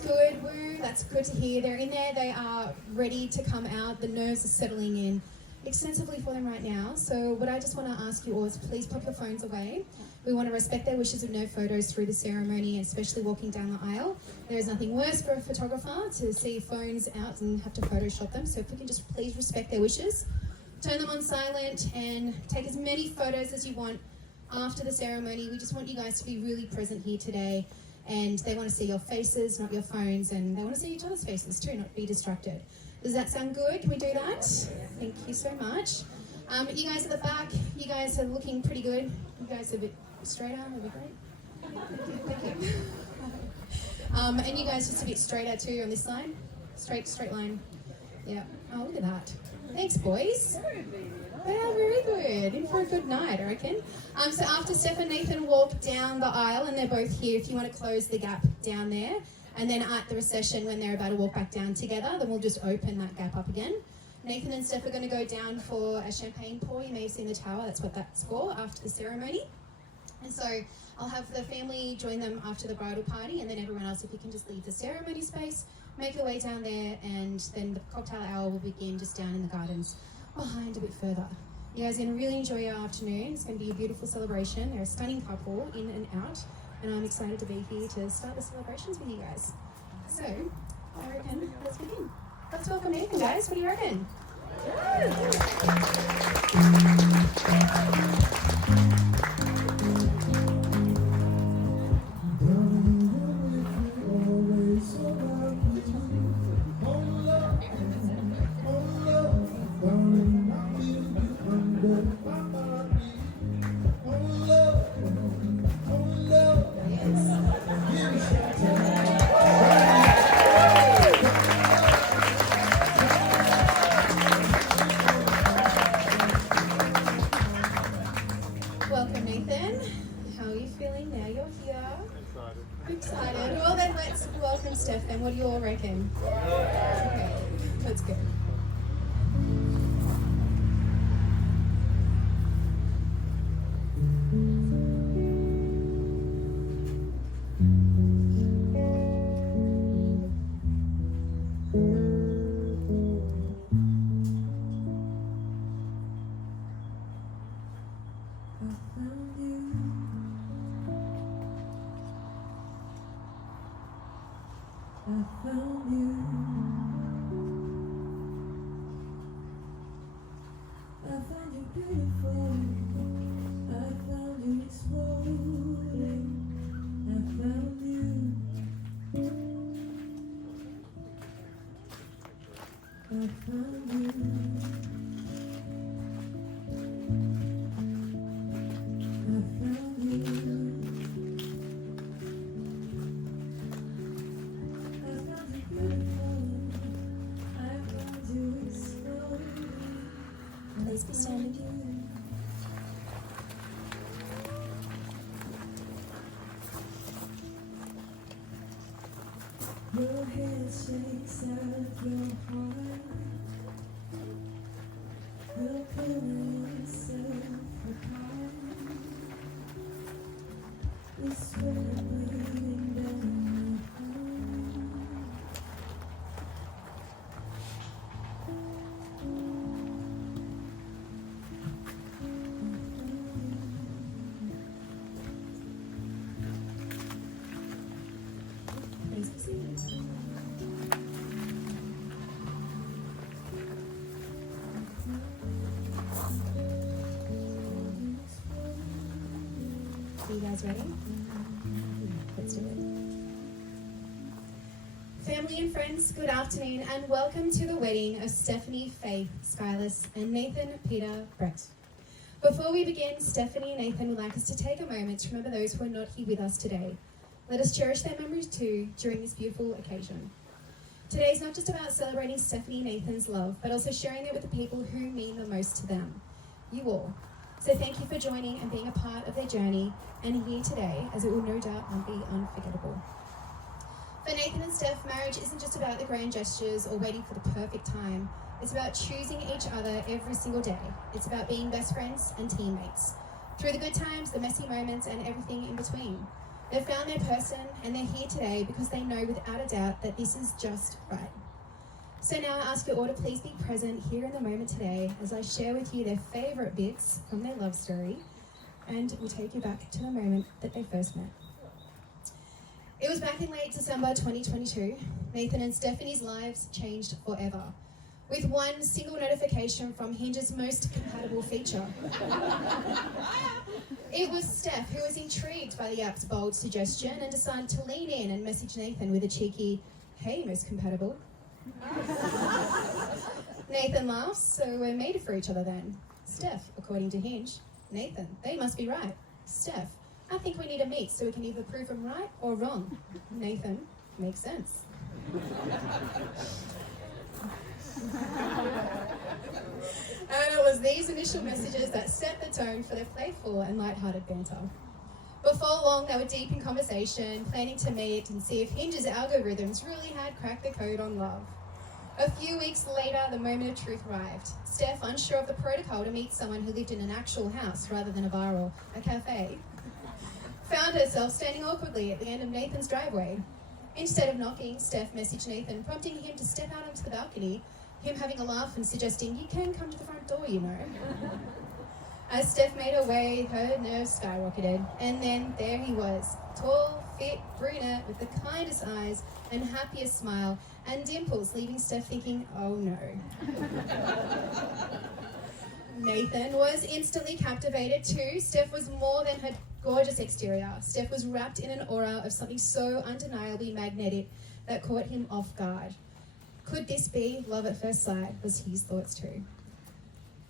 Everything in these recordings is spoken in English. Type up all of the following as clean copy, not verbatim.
good. Woo, that's good to hear. They're in there. They are ready to come out. The nerves are settling in extensively for them right now. So what I just want to ask you all is please pop your phones away. We want to respect their wishes of no photos through the ceremony, especially walking down the aisle. There is nothing worse for a photographer to see phones out and have to Photoshop them. So if we can just please respect their wishes, turn them on silent and take as many photos as you want after the ceremony. We just want you guys to be really present here today. And they want to see your faces, not your phones, and they want to see each other's faces too, not be distracted. Does that sound good? Can we do that? Thank you so much. You guys at the back, you guys are looking pretty good. You guys are a bit straighter, that'd be great. Thank you. And you guys just a bit straighter too on this line. Straight line. Yeah. Oh, look at that. Thanks, boys. Yeah, very good. In for a good night, I reckon. So after Steph and Nathan walk down the aisle, and they're both here, if you want to close the gap down there, and then at the recession, when they're about to walk back down together, then we'll just open that gap up again. Nathan and Steph are going to go down for a champagne pour. You may have seen the tower. That's what that's for after the ceremony. And so I'll have the family join them after the bridal party, and then everyone else, if you can just leave the ceremony space, make your way down there, and then the cocktail hour will begin just down in the gardens behind a bit further. You guys are going to really enjoy your afternoon. It's going to be a beautiful celebration. They're a stunning couple in and out, and I'm excited to be here to start the celebrations with you guys. So, I reckon let's begin. Let's welcome Nathan, guys. What do you reckon? Welcome, Nathan. How are you feeling now you're here? Excited. Well, then let's welcome Steph then. What do you all reckon? Okay, that's good. I found you. I found you beautiful. I found you exploding. I found you. I found you. Please be standing. Your head shakes out your heart. You're pulling yourself apart. The sweat bleeding down your heart. Are you guys ready? Let's do it. Family and friends, good afternoon and welcome to the wedding of Stephanie, Faith, Stylist and Nathan, Peter, Brett. Before we begin, Stephanie and Nathan would like us to take a moment to remember those who are not here with us today. Let us cherish their memories too during this beautiful occasion. Today is not just about celebrating Stephanie and Nathan's love, but also sharing it with the people who mean the most to them, you all. So thank you for joining and being a part of their journey and here today, as it will no doubt not be unforgettable. For Nathan and Steph, marriage isn't just about the grand gestures or waiting for the perfect time. It's about choosing each other every single day. It's about being best friends and teammates. Through the good times, the messy moments, and everything in between. They've found their person and they're here today because they know without a doubt that this is just right. So now I ask you all to please be present here in the moment today as I share with you their favourite bits from their love story, and we'll take you back to the moment that they first met. It was back in late December 2022. Nathan and Stephanie's lives changed forever, with one single notification from Hinge's most compatible feature. It was Steph who was intrigued by the app's bold suggestion and decided to lean in and message Nathan with a cheeky, "Hey, most compatible." Nathan laughs, so we're made for each other then. Steph, according to Hinge. Nathan, they must be right. Steph, I think we need to meet so we can either prove them right or wrong. Nathan, makes sense. And it was these initial messages that set the tone for their playful and light-hearted banter. Before long, they were deep in conversation, planning to meet and see if Hinge's algorithms really had cracked the code on love. A few weeks later, the moment of truth arrived. Steph, unsure of the protocol to meet someone who lived in an actual house rather than a cafe, found herself standing awkwardly at the end of Nathan's driveway. Instead of knocking, Steph messaged Nathan, prompting him to step out onto the balcony, him having a laugh and suggesting, "You can come to the front door, you know." As Steph made her way, her nerves skyrocketed, and then there he was, tall, fit, brunette, with the kindest eyes and happiest smile, and dimples, leaving Steph thinking, "Oh no." Nathan was instantly captivated too. Steph was more than her gorgeous exterior. Steph was wrapped in an aura of something so undeniably magnetic that caught him off guard. Could this be love at first sight, was his thoughts too.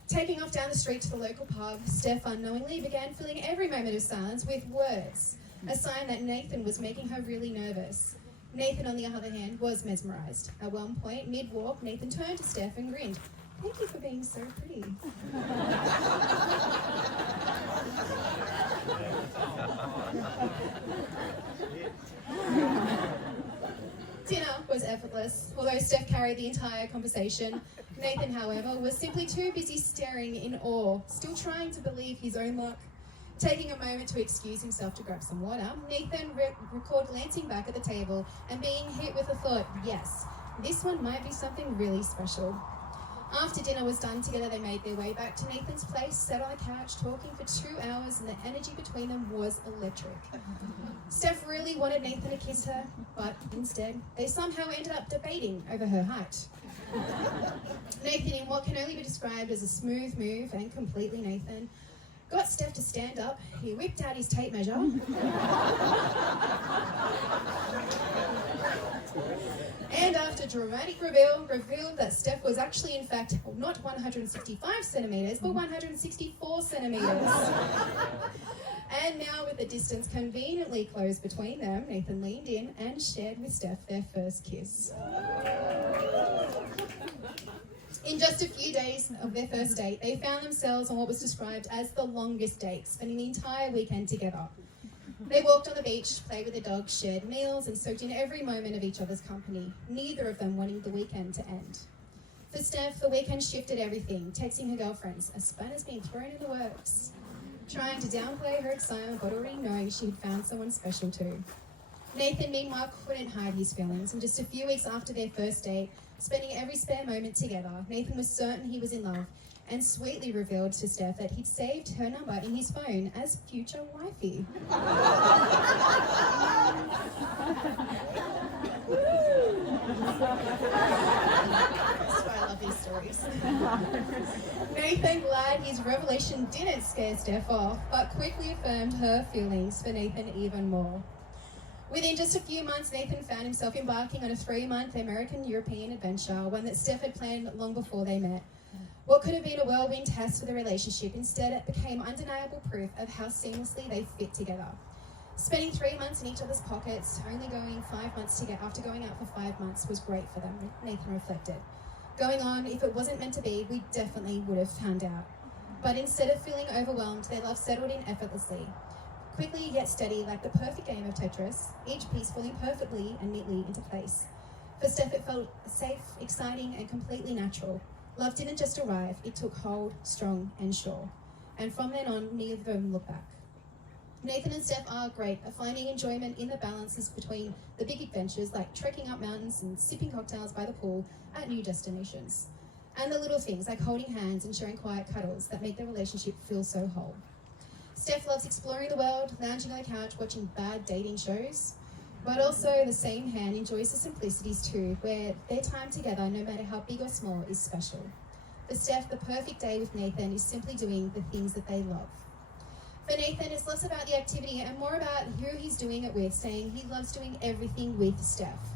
Taking off down the street to the local pub, Steph unknowingly began filling every moment of silence with words, a sign that Nathan was making her really nervous. Nathan, on the other hand, was mesmerised. At one point, mid-walk, Nathan turned to Steph and grinned. "Thank you for being so pretty." Dinner was effortless. Although Steph carried the entire conversation, Nathan, however, was simply too busy staring in awe, still trying to believe his own luck. Taking a moment to excuse himself to grab some water, Nathan recalled glancing back at the table and being hit with the thought, yes, this one might be something really special. After dinner was done together, they made their way back to Nathan's place, sat on the couch, talking for 2 hours, and the energy between them was electric. Steph really wanted Nathan to kiss her, but instead, they somehow ended up debating over her height. Nathan, in what can only be described as a smooth move, and completely Nathan, got Steph to stand up. He whipped out his tape measure. And after dramatic reveal, revealed that Steph was actually, in fact, not 165 centimetres, but 164 centimetres. And now, with the distance conveniently closed between them, Nathan leaned in and shared with Steph their first kiss. In just a few days of their first date, they found themselves on what was described as the longest date, spending the entire weekend together. They walked on the beach, played with the dogs, shared meals, and soaked in every moment of each other's company, neither of them wanting the weekend to end. For Steph, the weekend shifted everything, texting her girlfriends, a spanner's been thrown in the works, trying to downplay her excitement, but already knowing she had found someone special too. Nathan, meanwhile, couldn't hide his feelings, and just a few weeks after their first date, spending every spare moment together, Nathan was certain he was in love, and sweetly revealed to Steph that he'd saved her number in his phone as future wifey. That's why I love these stories. Nathan, glad his revelation didn't scare Steph off, but quickly affirmed her feelings for Nathan even more. Within just a few months, Nathan found himself embarking on a 3-month American-European adventure, one that Steph had planned long before they met. What could have been a whirlwind test for the relationship, instead it became undeniable proof of how seamlessly they fit together. Spending 3 months in each other's pockets, only going 5 months together after going out for 5 months was great for them, Nathan reflected. Going on, if it wasn't meant to be, we definitely would have found out. But instead of feeling overwhelmed, their love settled in effortlessly. Quickly yet steady, like the perfect game of Tetris, each piece falling perfectly and neatly into place. For Steph, it felt safe, exciting, and completely natural. Love didn't just arrive, it took hold, strong and sure. And from then on, neither of them looked back. Nathan and Steph are great at finding enjoyment in the balances between the big adventures like trekking up mountains and sipping cocktails by the pool at new destinations, and the little things like holding hands and sharing quiet cuddles that make their relationship feel so whole. Steph loves exploring the world, lounging on the couch, watching bad dating shows, but also the same hand enjoys the simplicities too, where their time together, no matter how big or small, is special. For Steph, the perfect day with Nathan is simply doing the things that they love. For Nathan, it's less about the activity and more about who he's doing it with, saying he loves doing everything with Steph.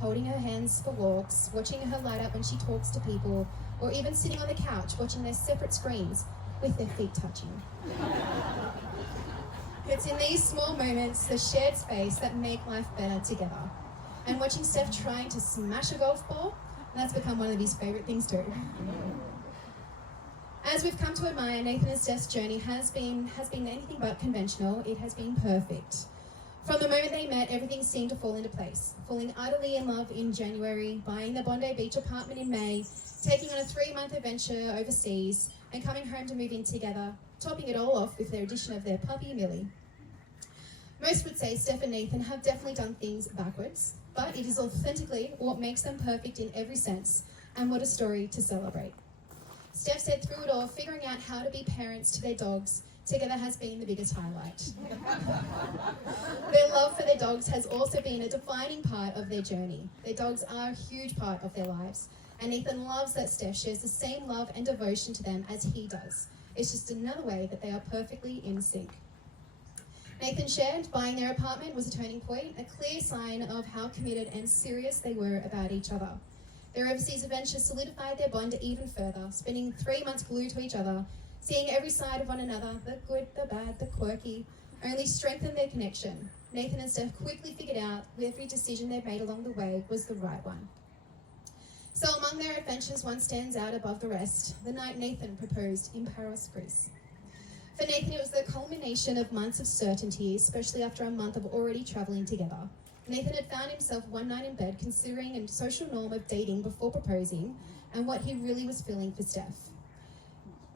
Holding her hands for walks, watching her light up when she talks to people, or even sitting on the couch watching their separate screens with their feet touching. It's in these small moments, the shared space, that make life better together. And watching Steph trying to smash a golf ball, that's become one of his favourite things too. As we've come to admire, Nathan and Steph's journey has been anything but conventional. It has been perfect. From the moment they met, everything seemed to fall into place. Falling utterly in love in January, buying the Bondi Beach apartment in May, taking on a 3-month adventure overseas, and coming home to move in together, topping it all off with their addition of their puppy, Millie. Most would say Steph and Nathan have definitely done things backwards, but it is authentically what makes them perfect in every sense, and what a story to celebrate. Steph said through it all, figuring out how to be parents to their dogs together has been the biggest highlight. Their love for their dogs has also been a defining part of their journey. Their dogs are a huge part of their lives, and Nathan loves that Steph shares the same love and devotion to them as he does. It's just another way that they are perfectly in sync. Nathan shared buying their apartment was a turning point, a clear sign of how committed and serious they were about each other. Their overseas adventure solidified their bond even further, spending 3 months glued to each other, seeing every side of one another, the good, the bad, the quirky, only strengthened their connection. Nathan and Steph quickly figured out every decision they'd made along the way was the right one. So among their adventures, one stands out above the rest, the night Nathan proposed in Paris, Greece. For Nathan, it was the culmination of months of certainty, especially after a month of already travelling together. Nathan had found himself one night in bed considering a social norm of dating before proposing and what he really was feeling for Steph.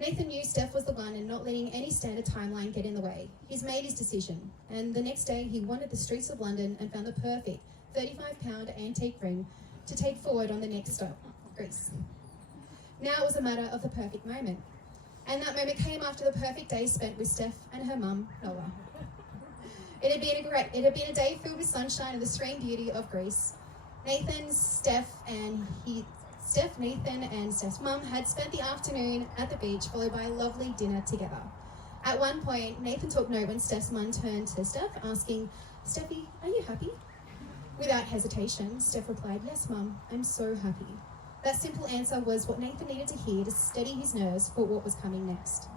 Nathan knew Steph was the one and not letting any standard timeline get in the way. He's made his decision, and the next day he wandered the streets of London and found the perfect 35-pound antique ring to take forward on the next stop, Greece. Now it was a matter of the perfect moment. And that moment came after the perfect day spent with Steph and her mum, Nola. It had been a day filled with sunshine and the serene beauty of Greece. Nathan, Nathan, and Steph's mum had spent the afternoon at the beach, followed by a lovely dinner together. At one point, Nathan took note when Steph's mum turned to Steph, asking, "Steffi, are you happy?" Without hesitation, Steph replied, "Yes, Mum, I'm so happy." That simple answer was what Nathan needed to hear to steady his nerves for what was coming next.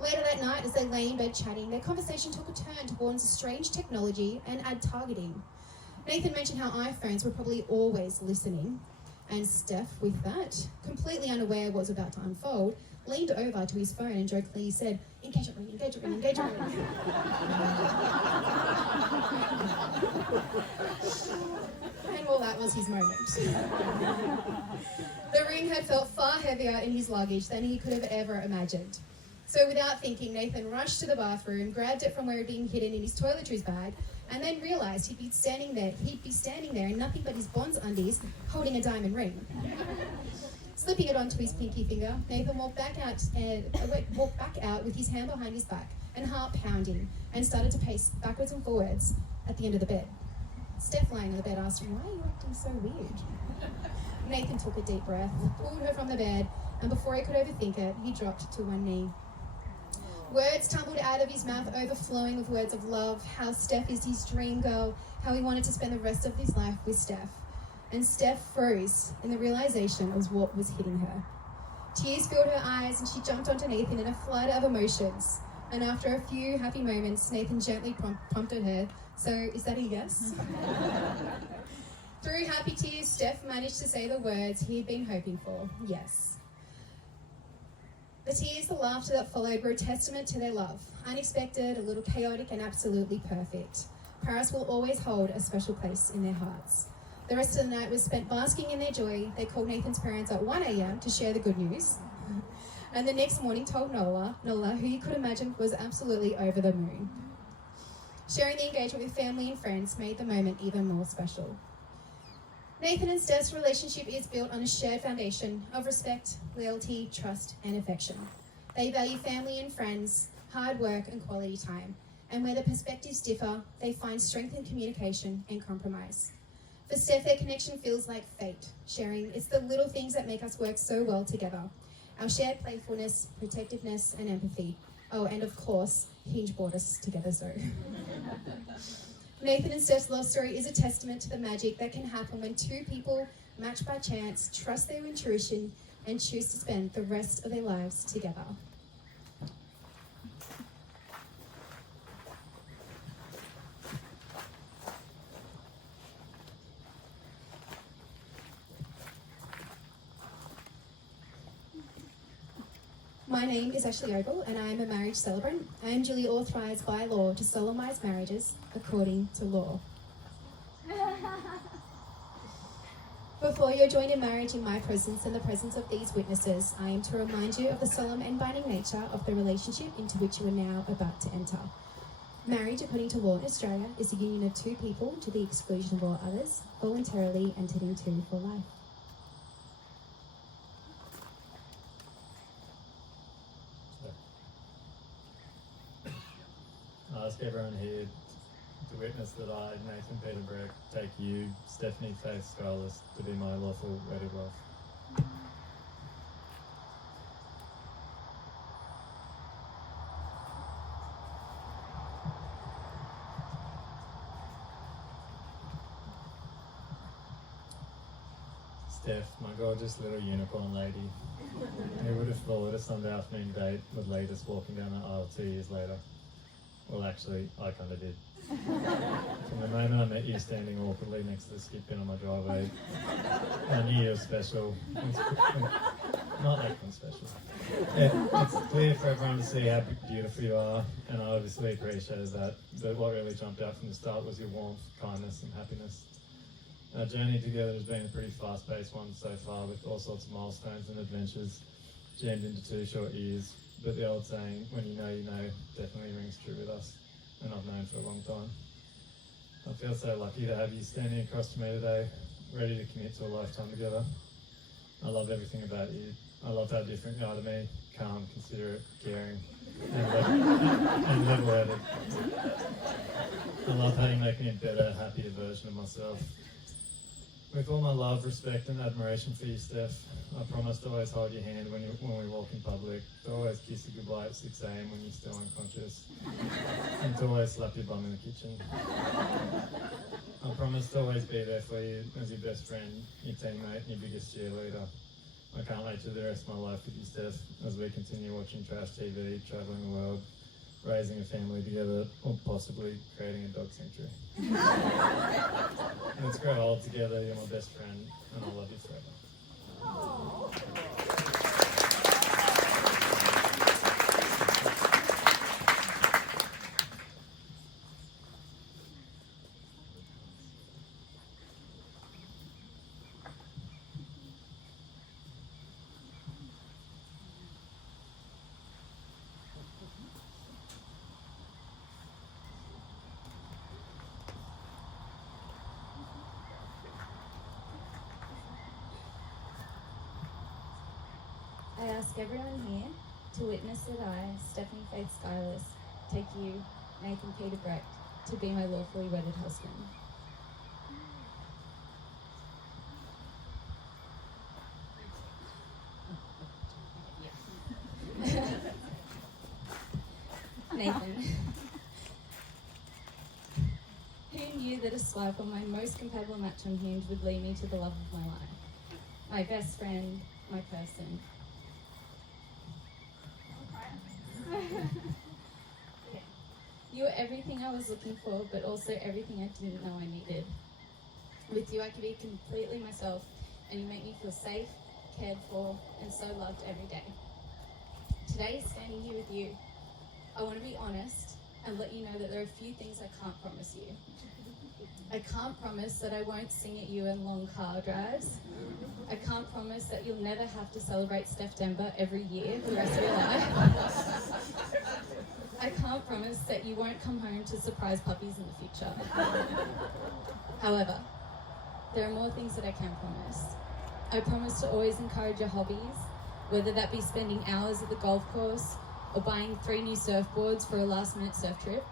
Later that night, as they lay in bed chatting, their conversation took a turn towards strange technology and ad targeting. Nathan mentioned how iPhones were probably always listening, and Steph, with that, completely unaware of what was about to unfold, leaned over to his phone and jokingly said, "Engagement ring, engagement ring, engagement ring." And well, that was his moment. The ring had felt far heavier in his luggage than he could have ever imagined. So without thinking, Nathan rushed to the bathroom, grabbed it from where it had been hidden in his toiletries bag, and then realised he'd be standing there in nothing but his Bonds undies, holding a diamond ring. Slipping it onto his pinky finger, Nathan walked back out with his hand behind his back and heart pounding, and started to pace backwards and forwards at the end of the bed. Steph, lying on the bed, asked him, "Why are you acting so weird?" Nathan took a deep breath, pulled her from the bed, and before he could overthink it, he dropped to one knee. Words tumbled out of his mouth, overflowing with words of love, how Steph is his dream girl, how he wanted to spend the rest of his life with Steph. And Steph froze in the realization of what was hitting her. Tears filled her eyes and she jumped onto Nathan in a flood of emotions. And after a few happy moments, Nathan gently prompted her, "So, is that a yes?" Through happy tears, Steph managed to say the words he had been hoping for, "Yes." The tears, the laughter that followed were a testament to their love. Unexpected, a little chaotic, and absolutely perfect. Paris will always hold a special place in their hearts. The rest of the night was spent basking in their joy. They called Nathan's parents at 1 a.m. to share the good news. And the next morning told Nola, who you could imagine was absolutely over the moon. Sharing the engagement with family and friends made the moment even more special. Nathan and Steph's relationship is built on a shared foundation of respect, loyalty, trust, and affection. They value family and friends, hard work, and quality time. And where the perspectives differ, they find strength in communication and compromise. For Steph, their connection feels like fate, sharing it's the little things that make us work so well together. Our shared playfulness, protectiveness, and empathy. Oh, and of course, Hinge brought us together so. Nathan and Steph's love story is a testament to the magic that can happen when two people match by chance, trust their intuition, and choose to spend the rest of their lives together. My name is Ashley Ogle and I am a marriage celebrant. I am duly authorised by law to solemnise marriages according to law. Before you're joined in marriage in my presence and the presence of these witnesses, I am to remind you of the solemn and binding nature of the relationship into which you are now about to enter. Marriage, according to law in Australia, is a union of two people to the exclusion of all others, voluntarily entered into for life. I ask everyone here to witness that I, Nathan Peter Breck, take you, Stephanie Faith Stylist, to be my lawful wedded wife. Steph, my gorgeous little unicorn lady. Who would have thought a Sunday afternoon date would lead us walking down the aisle 2 years later? Well, actually, I kind of did. From the moment I met you standing awkwardly next to the skip bin on my driveway, I knew you were special. Not that kind of special. It's clear for everyone to see how beautiful you are, and I obviously appreciate that. But what really jumped out from the start was your warmth, kindness, and happiness. Our journey together has been a pretty fast-paced one so far, with all sorts of milestones and adventures jammed into 2 short years. But the old saying, when you know, definitely rings true with us, and I've known for a long time. I feel so lucky to have you standing across from me today, ready to commit to a lifetime together. I love everything about you. I love how different you are to me, calm, considerate, caring, and level-headed. I love how you make me a better, happier version of myself. With all my love, respect and admiration for you, Steph, I promise to always hold your hand when we walk in public, to always kiss you goodbye at 6 a.m. when you're still unconscious, and to always slap your bum in the kitchen. I promise to always be there for you as your best friend, your teammate and your biggest cheerleader. I can't wait to the rest of my life with you, Steph, as we continue watching trash TV, travelling the world, raising a family together, or possibly creating a dog sanctuary. Let's grow old together. You're my best friend, and I love you forever. I ask everyone here to witness that I, Stephanie Faith Stylist, take you, Nathan Peter Brecht, to be my lawfully wedded husband. Nathan. Who knew that a swipe on my most compatible match on Hinge would lead me to the love of my life? My best friend, my person. You were everything I was looking for, but also everything I didn't know I needed. With you, I could be completely myself, and you make me feel safe, cared for, and so loved every day. Today, standing here with you, I want to be honest and let you know that there are a few things I can't promise you. I can't promise that I won't sing at you in long car drives. I can't promise that you'll never have to celebrate Steph Denver every year for the rest of your life. I can't promise that you won't come home to surprise puppies in the future. However, there are more things that I can promise. I promise to always encourage your hobbies, whether that be spending hours at the golf course or buying 3 new surfboards for a last-minute surf trip.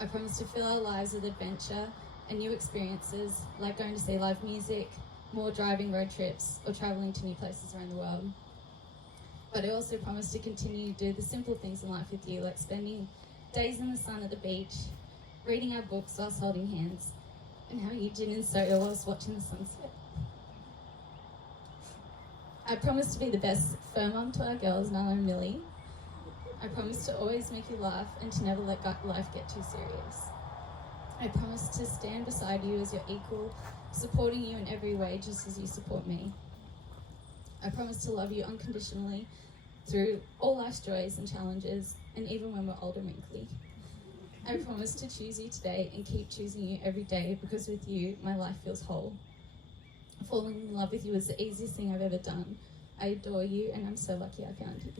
I promise to fill our lives with adventure and new experiences, like going to see live music, more driving road trips, or travelling to new places around the world. But I also promise to continue to do the simple things in life with you, like spending days in the sun at the beach, reading our books whilst holding hands, and having a gin and soda whilst watching the sunset. I promise to be the best fur mum to our girls, Nala and Millie. I promise to always make you laugh and to never let life get too serious. I promise to stand beside you as your equal, supporting you in every way just as you support me. I promise to love you unconditionally through all life's joys and challenges, and even when we're old and wrinkly. I promise to choose you today and keep choosing you every day, because with you, my life feels whole. Falling in love with you is the easiest thing I've ever done. I adore you, and I'm so lucky I found you.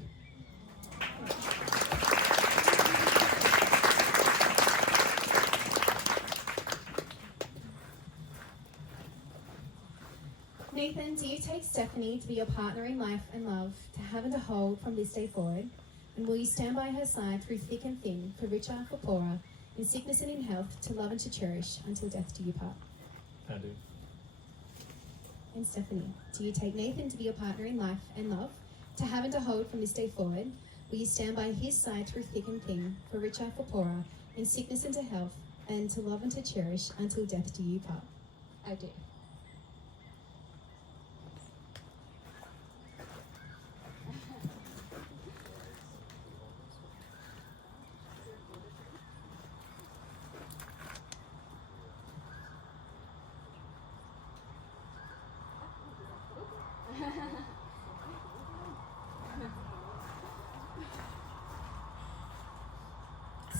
Nathan, do you take Stephanie to be your partner in life and love, to have and to hold from this day forward? And will you stand by her side through thick and thin, for richer, for poorer, in sickness and in health, to love and to cherish, until death do you part? I do. And Stephanie, do you take Nathan to be your partner in life and love, to have and to hold from this day forward? Will you stand by his side through thick and thin, for richer, for poorer, in sickness and to health, and to love and to cherish, until death do you part? I do.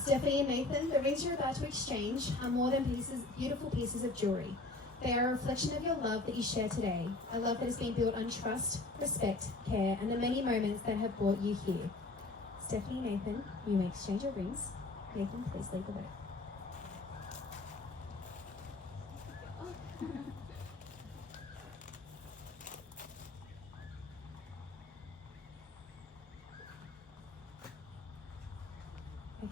Stephanie and Nathan, the rings you're about to exchange are more than beautiful pieces of jewelry. They are a reflection of your love that you share today, a love that has been built on trust, respect, care, and the many moments that have brought you here. Stephanie and Nathan, you may exchange your rings. Nathan, please lead the way.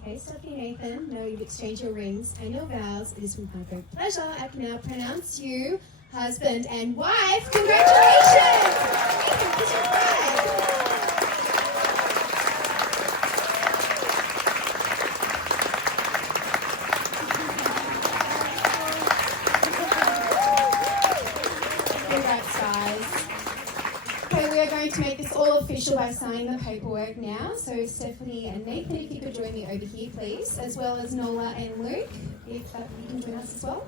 Okay, Stephanie and Nathan, now you've exchanged your rings and your vows. It is with my great pleasure I can now pronounce you husband and wife. Congratulations! Nathan, kiss your bride. Congrats, guys. Okay, we are going to make this all official by signing the paperwork now. So Stephanie and Nathan, if you could join me over here, please, as well as Nola and Luke, if you can join us as well.